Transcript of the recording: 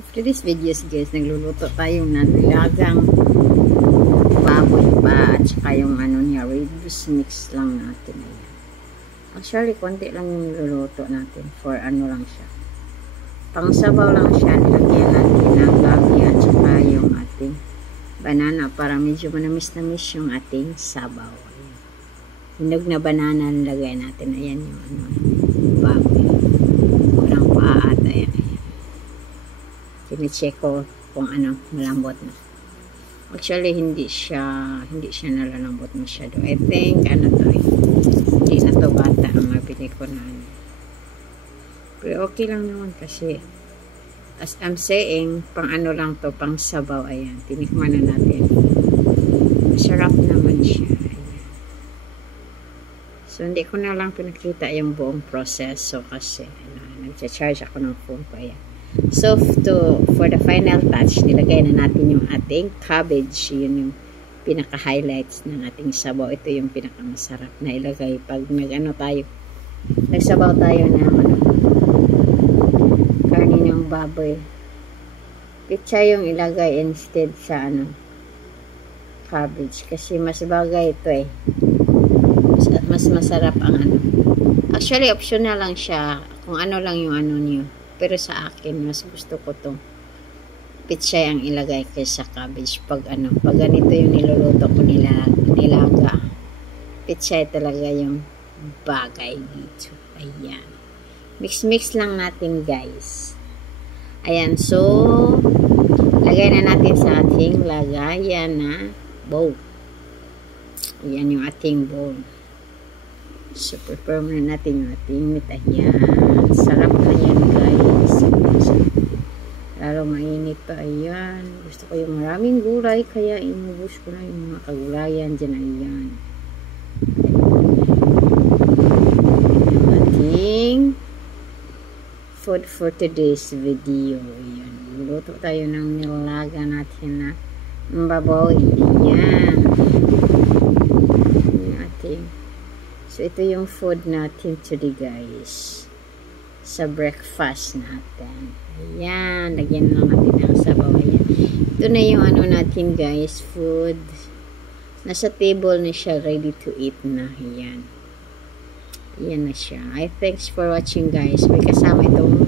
For this videos guys, nagluluto tayo ng nilagang baboy pa at saka yung ano niya, reduce mix lang natin. Ayan. Actually, konti lang yung niluluto natin for ano lang siya. Pang sabaw lang siya, nilagyan natin ng gabi at saka yung ating banana para medyo manamis-namis yung ating sabaw. Ayan. Hinog na banana nilagay natin. Ayan yung ano, baboy. Walang paa at ayan. Sine-check ko kung ano, malambot na. Actually, hindi siya nalalambot masyado. I think, ano to eh. Hindi na to bata ang mabili ko na ano. Pero okay lang naman kasi, as I'm saying, pang ano lang to, pang sabaw. Ayan, tinikman na natin. Masarap naman siya. Ayan. So, hindi ko na lang pinakita yung buong proseso kasi, nag-charge ako ng phone ko. Ayan. So, for the final touch, nilagay na natin yung ating cabbage. Yun yung pinaka-highlights ng ating sabaw. Ito yung pinaka-masarap na ilagay pag nagsabaw tayo ng karne ng baboy. Pitsa yung ilagay instead sa cabbage. Kasi mas bagay ito eh. Mas masarap ang Actually, optional lang siya. Kung ano lang yung niyo. Pero sa akin, mas gusto ko itong pitsay ang ilagay kaysa cabbage. Pag ganito yung niluluto ko nilaga. Pitsay talaga yung bagay dito. Ayan. Mix lang natin, guys. Ayan. So, lagay na natin sa ating lagayan na bowl. Ayan yung ating bowl. So, prepare muna natin yung ating meat. Ayan. Sarap na yan, guys. Lalo mainit pa. Ayan. Gusto ko yung maraming gulay. Kaya inubos ko na yung mga kagulayan dyan. Ayan. Yung ating food for today's video. Ayan. Luto tayo ng nilaga natin na baboy. Ayan. Yung ating so, ito yung food natin today, guys. Sa breakfast natin. Ayan. Lagyan lang natin ang sabaw. Ayan. Ito na yung natin, guys. Food. Nasa table na siya. Ready to eat na. Ayan. Ayan na siya. Thanks for watching, guys. May kasama itong